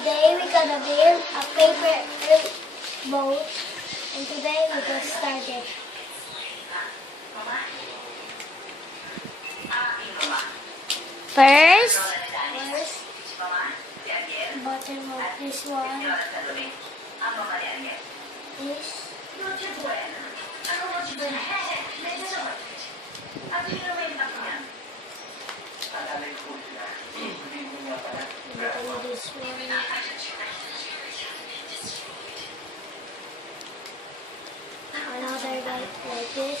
Today we're gonna build a paper boat, and today we got started. First, Bottom of this one is this one. Another like this.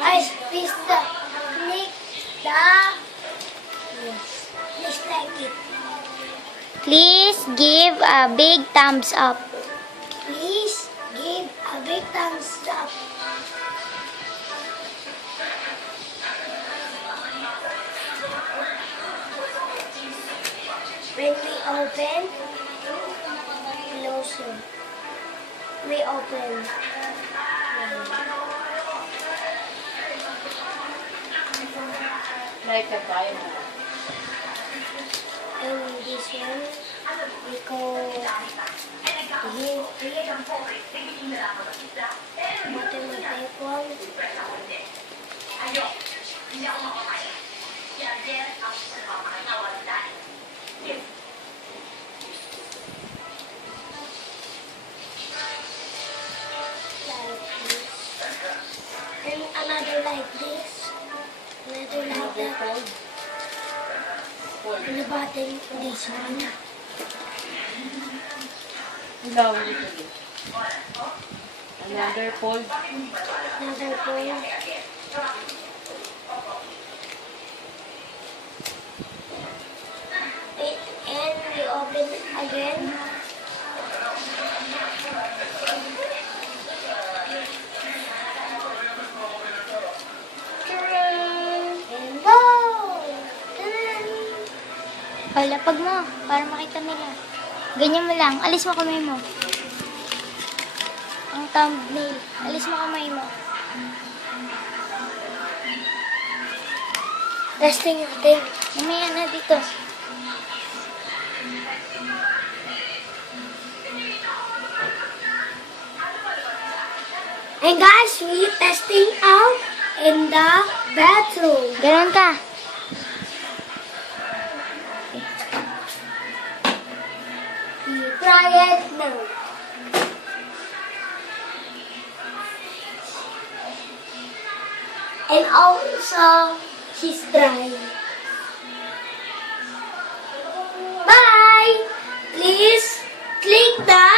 Guys, please click please like it. please give a big thumbs up. Please give a big thumbs up. When we open, close it. We open. Like a fire. And this one, we go here, bottom of that one. And another like this, another like that. And the bottom, this one. No, another fold. Another fold. And we open it again. And go! Lapag mo, para makita nila. Ganyan mo lang. Alis mo kamay mo. Ang thumbnail. Alis mo kamay mo. Testing natin. Mamaya na dito. And guys, we testing out in the bathroom. Ganon ka. We try it now. And also, she's dry. Bye! Please click the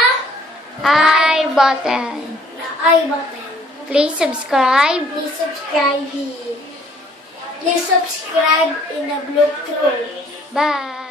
I button. I button. Please subscribe. Please subscribe here. Please subscribe in the blue crew. Bye.